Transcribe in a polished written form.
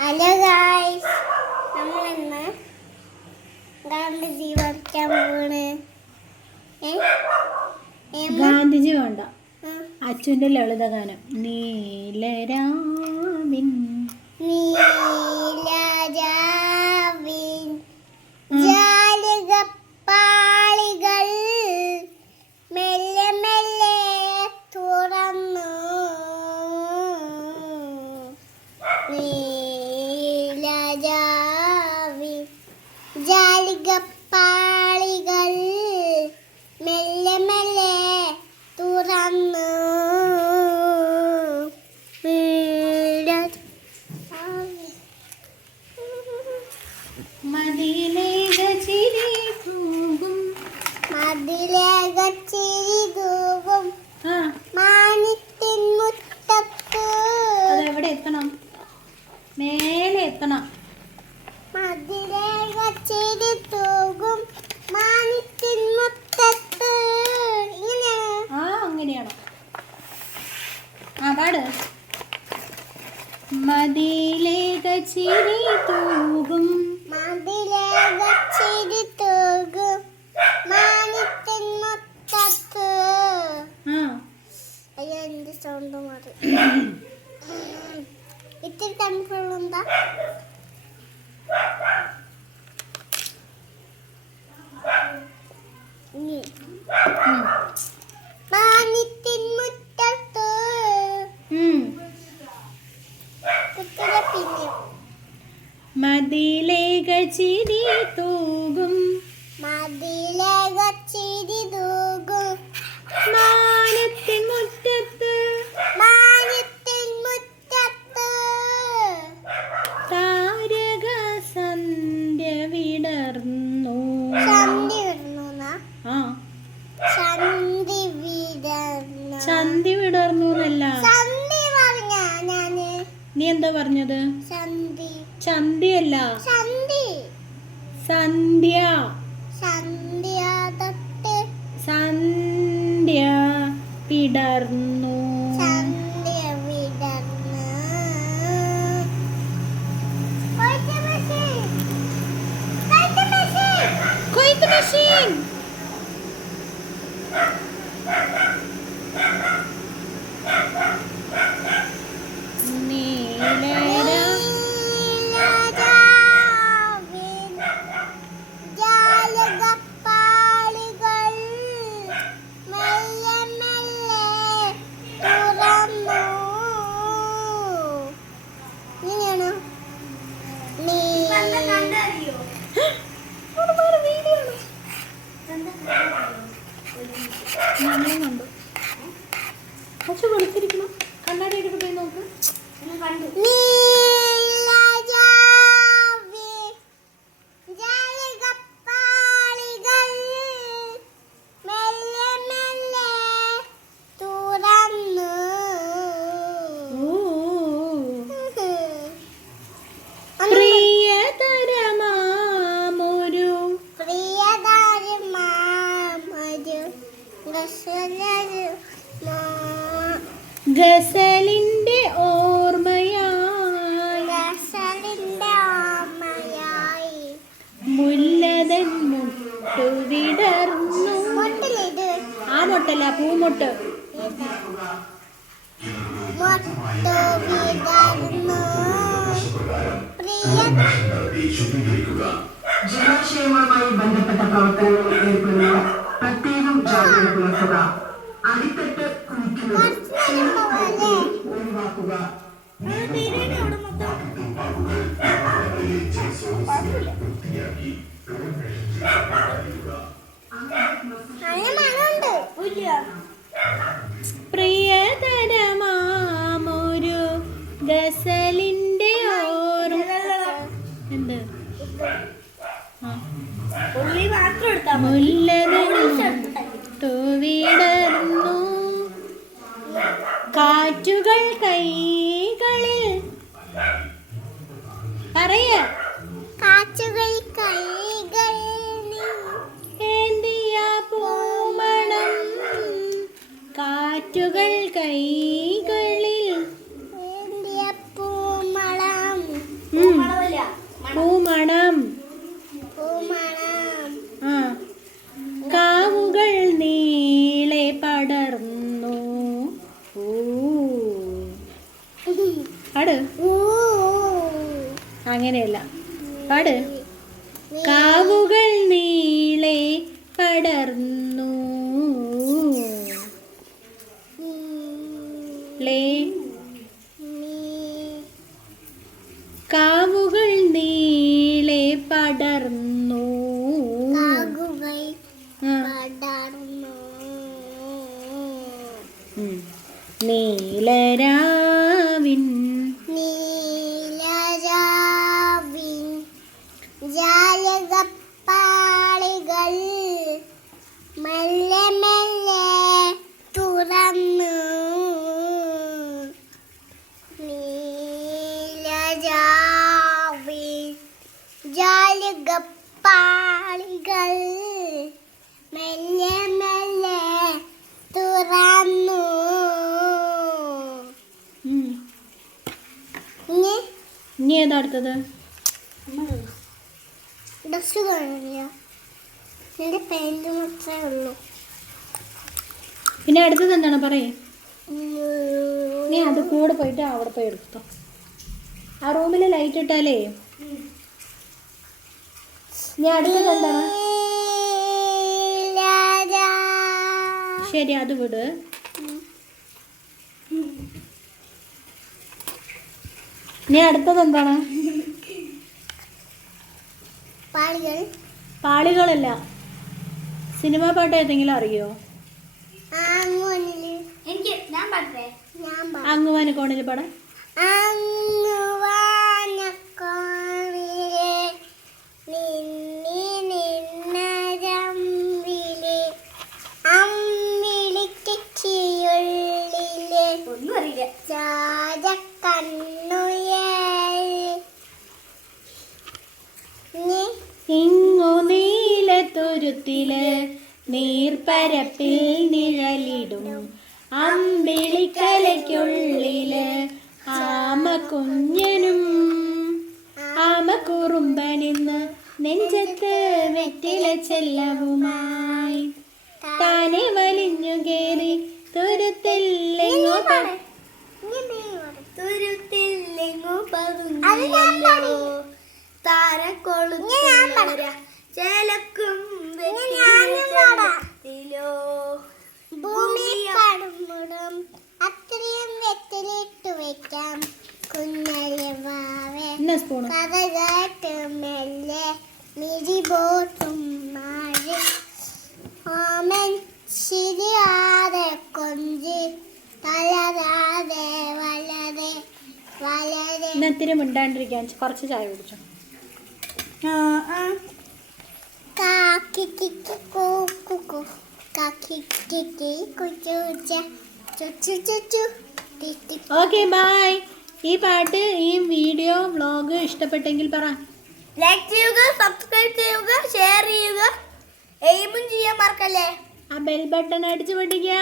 Hello guys, നമ്മളിന്ന് ഗാന്ധിജി വരയ്ക്കാൻ പോണ്. ഗാന്ധിജി വേണ്ട, അച്ഛൻ്റെ ലളിതഗാനം. നീലരാവിൻ നീലരാവിൻ ജാലകപ്പാളികൾ മെല്ലെ മെല്ലെ തുറന്നു. നീലരാവിൻ ജാലകപ്പാളികൾ മെല്ലെ മെല്ലെ തുറന്നു. മതിലേക ചിരി തൂകും മാണിത്തിൻ മുറ്റത്ത്. അതെവിടെ എത്തണം? മേലെ എത്തണം. മതിലേക ചിരി തൂകും മാണിത്തിൻ മുറ്റത്ത്. ഇങ്ങനെയാണ്. അങ്ങനെയാണോ? പാട്. മതിലേക ചിരി തൂകും മതിലേക ചിരി തൂകും മാണിത്തിൻ മുറ്റത്ത്. അയ്യോ, എന്റെ സൗണ്ട് മാറി. ഇത്തിരി തണുപ്പുള്ളതാ. മാണിത്തിൻ മുറ്റത്ത്. പിന്നെ മതിലേക ചിരി തൂകും മതിലേക ചിരി തൂകും മാനത്തിൻ മുറ്റത്ത്. മാനത്തിൻ മുറ്റത്ത്. താരക സന്ധ്യ വിടർന്നു. ചന്തി വിടർന്നു. ആ ചന്തി വിടർന്നു. ചന്തി വിടർന്നു എന്നല്ല. ചന്തി പറഞ്ഞ ഞാന്. നീ എന്താ പറഞ്ഞത്? ചന്തി. ചന്തിയല്ല, ചന്തി. സന്ധ്യ. സന്ധ്യ തൊട്ട് സന്ധ്യ വിടർന്നു. സന്ധ്യ വിടർന്നു. കൊയ്ത്ത് മെഷീൻ. ജാലകപ്പാളികൾ മെല്ലെ മെല്ലെ തുറന്നു. ഇങ്ങനെയാണോ? കുറച്ച് വെളുത്തിരിക്കണം. കണ്ണാടി എടുത്ത് പോയി നോക്ക്. ജാലകപ്പാളികൾ മെല്ലെ മെല്ലെ തുറന്നു. പ്രിയതരമാമൊരു ഗസലിന്റെ ഓർമ്മയായി മുല്ലതൻ മുട്ടു വിടർന്നു. ആ മൊട്ടല്ല, പൂമൊട്ട്. ജലാശയങ്ങളുമായി ബന്ധപ്പെട്ട പ്രവർത്തനങ്ങളിൽ ഏർപ്പെടുന്ന പ്രത്യേകം ജാഗ്രത പുലർത്തുക. അടിത്തട്ട് കുഴിക്കുന്നത് ഒഴിവാക്കുക. പ്രിയതരമാമൊരു ഗസലിന്റെ എന്ത് മുല്ലതട്ടു വിടർന്നു. കാറ്റുകൾ കൈകളിൽ പറയ കാറ്റുകൾ കൈകളിൽ ഏന്തിയ പൂമണം. കാറ്റുകൾ കൈകളിൽ അങ്ങനെയല്ല, പാട്. കാവുകൾ നീളെ പടർന്നു ലേ, കാവുകൾ നീളെ പടർന്നു കാകുകൾ ആ. പടർന്നു നീലരാവിൻ നീലരാവിൻ ജാലകപ്പാളികൾ മെല്ലെ മെല്ലെ തുറന്നു. നീലരാവിൻ ജാലകപ്പാളികൾ മെല്ലെ മെല്ലെ തുറന്നു. ഇനി ഇനി ഏതാ അടുത്തത്? ഡ്രസ് കാണില്ല, എൻ്റെ പെയിന്റ് മാത്രമേ ഉള്ളൂ. പിന്നെ അടുത്തത് എന്താണ് പറയേ? നീ അത് കൂടെ പോയിട്ട് അവിടെ പോയി എടുത്തോ. ആ റൂമിൽ ലൈറ്റ് ഇട്ടാലേ. ഞാൻ അടുത്തത് എന്താണ്? ശരി, അത് വിട്. നീ അടുത്തത് എന്താണ്? പാളികൾ പാളികളല്ല, സിനിമാ പാട്ട് ഏതെങ്കിലും അറിയോ? എനിക്ക് ഞാൻ പാടട്ടെ. അങ്ങുവാനക്കോണിൽ പാടാം. അങ്ങുവാനക്കോണിലെ നിന്നി നിന്നരമ്പിലെ അമ്മിളിക്കുള്ളിലെ ഒന്നും അറിയില്ല ഇങ്ങു നീലത്തുരുത്തില് നീർപ്പരപ്പിൽ നിഴലിടും അമ്പിളിക്കലയ്ക്കുള്ളില് ആമക്കുഞ്ഞനും ആമക്കുറുമ്പനിന്ന് നെഞ്ചത്ത് വെറ്റില ചെല്ലവുമായി താനെ വലിഞ്ഞു കേറി തുരുത്തില്ലെങ്ങോ ഭൂമി പടമുടും അത്രയും വെറ്റിലിട്ടു വെക്കാം കുഞ്ഞലിവാവേ സ്പൂണ് കഥ കേട്ട് മെല്ലെ മിരിബോട്ടും മാറി ഓമൻ ശരിയാതെ കൊഞ്ചി തളരാതെ വളരെ വളരെ ഇന്നത്തിരി മിണ്ടാണ്ടിരിക്കാൻ കുറച്ച് ചായ കുടിച്ചു. കാക്കിക്ക് കൂക്കു കാക്കിക്ക് കുച്ചുച്ച ചുച്ചു ചുച്ചു ടിറ്റി. Okay, bye. ഈ പാട്ട്, ഈ വീഡിയോ വ്ലോഗ് ഇഷ്ടപ്പെട്ടെങ്കിൽ പറ. ലൈക്ക് ചെയ്യുക, സബ്സ്ക്രൈബ് ചെയ്യുക, ഷെയർ ചെയ്യുക, എയിമും ചെയ്യാൻ മറക്കല്ലേ. ആ ബെൽ ബട്ടൺ അടിച്ചു പൊട്ടിക്കുക.